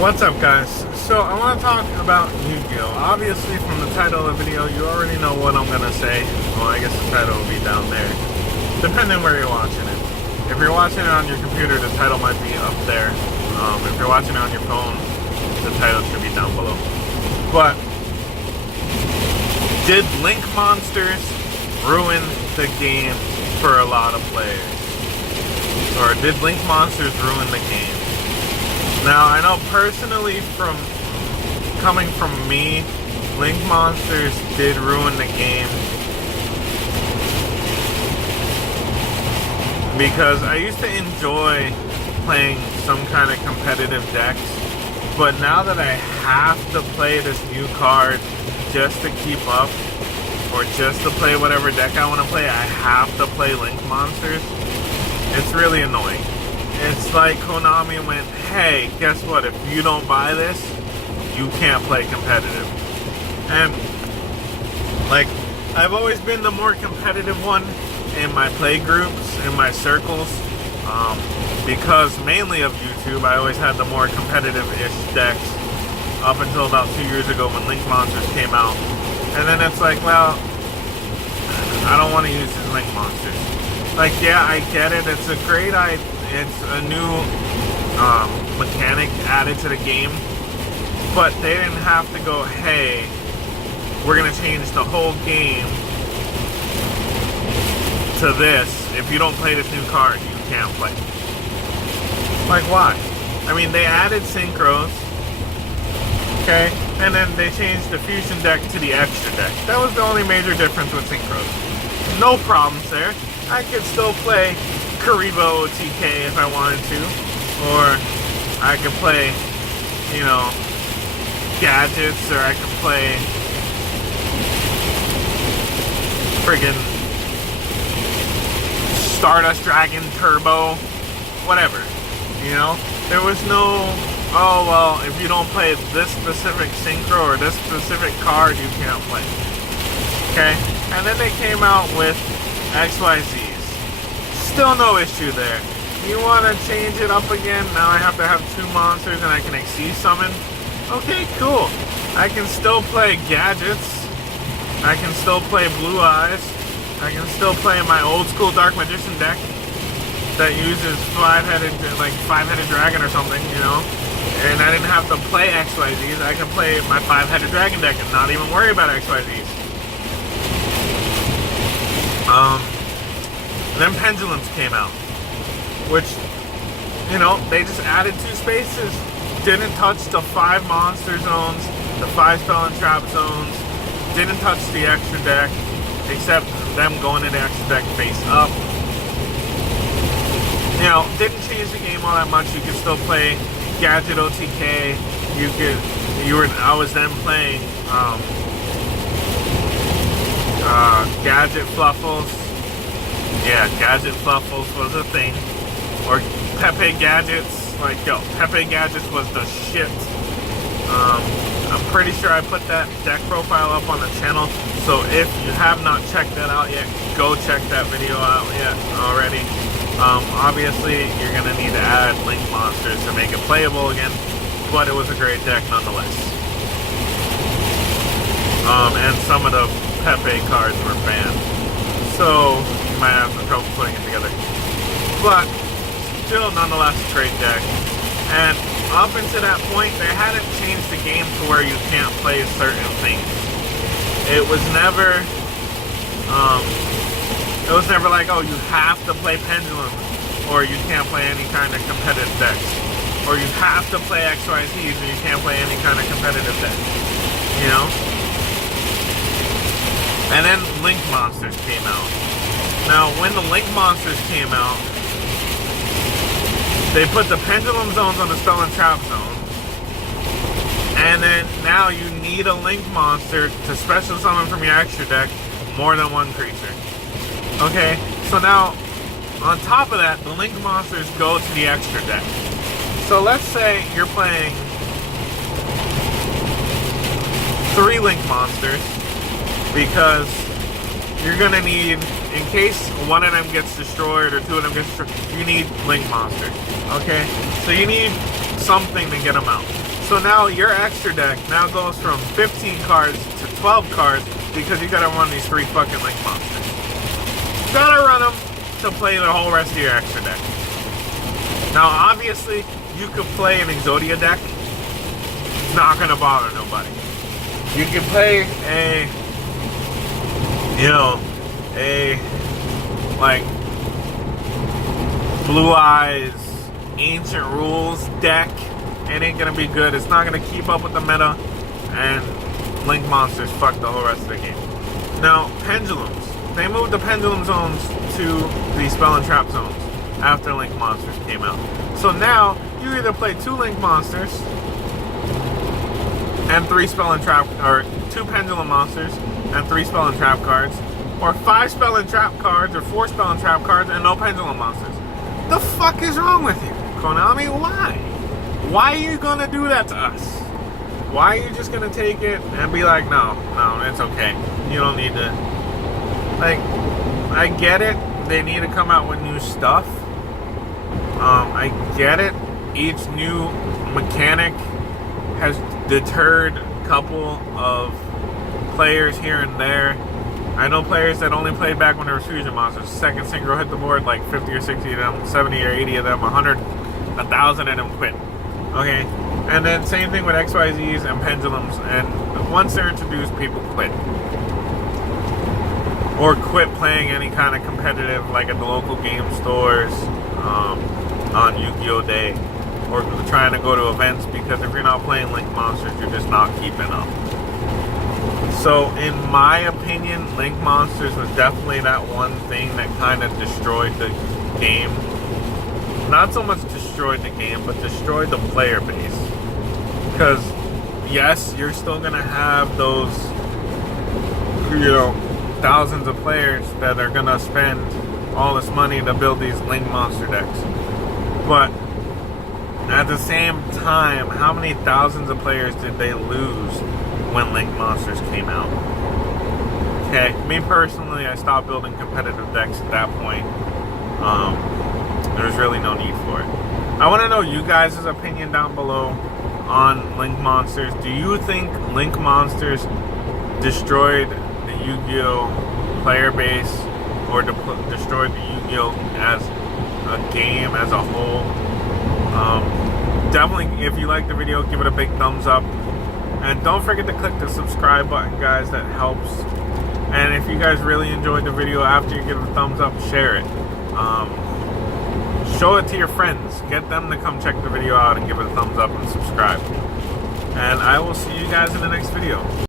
What's up, guys? So I want to talk about Yu-Gi-Oh! Obviously, from the title of the video, you already know what I'm gonna say. Well, I guess the title will be down there, depending where you're watching it. If you're watching it on your computer, the title might be up there. If you're watching it on your phone, the title should be down below. But did Link Monsters ruin the game for a lot of players? Or did Link Monsters ruin the game? Now, I know personally coming from me, Link Monsters did ruin the game. Because I used to enjoy playing some kind of competitive decks. But now that I have to play this new card just to keep up, or just to play whatever deck I want to play, I have to play Link Monsters. It's really annoying. It's like Konami went, hey, guess what? If you don't buy this, you can't play competitive. And, like, I've always been the more competitive one in my play groups, in my circles. Because mainly of YouTube, I always had the more competitive-ish decks up until about 2 years ago when Link Monsters came out. And then it's like, well, I don't want to use his Link Monsters. Like, yeah, I get it. It's a great idea. It's a new mechanic added to the game, but they didn't have to go, hey, we're going to change the whole game to this. If you don't play this new card, you can't play. Like, why? I mean, they added synchros, okay, and then they changed the fusion deck to the extra deck. That was the only major difference with synchros. No problems there. I could still play Karibo OTK if I wanted to, or I could play, you know, gadgets, or I could play friggin' Stardust Dragon Turbo, whatever, you know? There was no, oh, well, if you don't play this specific synchro or this specific card, you can't play. Okay? And then they came out with XYZ. Still no issue there. You want to change it up again? Now I have to have 2 monsters and I can Xyz summon? Okay, cool. I can still play gadgets. I can still play Blue Eyes. I can still play my old school Dark Magician deck that uses 5-headed dragon or something, you know? And I didn't have to play XYZs. I can play my 5-headed dragon deck and not even worry about XYZs. Then Pendulums came out, which, you know, they just added 2 spaces, didn't touch the 5 monster zones, the 5 spell and trap zones, didn't touch the extra deck, except them going to the extra deck face up. You know, didn't change the game all that much. You could still play Gadget OTK. I was then playing Gadget Fluffles. Yeah, Gadget Fluffles was a thing. Or Pepe Gadgets. Like, yo, Pepe Gadgets was the shit. I'm pretty sure I put that deck profile up on the channel. So if you have not checked that out yet, go check that video out yet already. Obviously, you're going to need to add Link Monsters to make it playable again. But it was a great deck nonetheless. And some of the Pepe cards were banned. So you might have some trouble putting it together. But still, nonetheless, a great deck. And up until that point, they hadn't changed the game to where you can't play certain things. It was never like, oh, you have to play Pendulum, or you can't play any kind of competitive decks, or you have to play XYZs, or you can't play any kind of competitive deck. You know? And then Link Monsters came out. Now, when the Link Monsters came out, they put the Pendulum zones on the spell and trap zone. And then now you need a Link Monster to special summon from your extra deck more than 1 creature. Okay, so now, on top of that, the Link Monsters go to the extra deck. So let's say you're playing 3 Link Monsters, because you're going to need, in case one of them gets destroyed or 2 of them gets destroyed, you need Link Monsters. Okay? So you need something to get them out. So now your extra deck now goes from 15 cards to 12 cards because you gotta run these 3 fucking Link monsters. You gotta run them to play the whole rest of your extra deck. Now, obviously, you could play an Exodia deck. It's not gonna bother nobody. You can play a like Blue Eyes Ancient Rules deck. It ain't gonna be good. It's not gonna keep up with the meta, and Link monsters fuck the whole rest of the game. Now, pendulums. They moved the pendulum zones to the spell and trap zones after Link monsters came out. So now you either play 2 Link monsters and 3 spell and trap, or 2 pendulum monsters and 3 spell and trap cards, or 5 spell and trap cards, or 4 spell and trap cards, and no pendulum monsters. The fuck is wrong with you, Konami? Why? Why are you gonna do that to us? Why are you just gonna take it and be like, no, it's okay. You don't need to. Like, I get it. They need to come out with new stuff. I get it. Each new mechanic has deterred a couple of players here and there. I know players that only played back when there was fusion monsters. Second synchro hit the board, like 50 or 60 of them, 70 or 80 of them, 100, 1,000 of them quit. Okay? And then same thing with XYZs and pendulums. And once they're introduced, people quit. Or quit playing any kind of competitive, like at the local game stores, on Yu-Gi-Oh! Day. Or trying to go to events, because if you're not playing Link monsters, you're just not keeping up. So, in my opinion, Link monsters was definitely that one thing that kind of destroyed the game. Not so much destroyed the game, but destroyed the player base. Because, yes, you're still going to have those, thousands of players that are going to spend all this money to build these Link monster decks. But at the same time, how many thousands of players did they lose when Link monsters came out? Okay, me personally, I stopped building competitive decks at that point. There's really no need for it. I want to know you guys' opinion down below on Link monsters. Do you think Link monsters destroyed the Yu-Gi-Oh! Player base, or destroyed the Yu-Gi-Oh! As a game as a whole? Definitely, if you like the video, give it a big thumbs up. And don't forget to click the subscribe button, guys. That helps. And if you guys really enjoyed the video, after you give it a thumbs up, share it. Show it to your friends. Get them to come check the video out and give it a thumbs up and subscribe. And I will see you guys in the next video.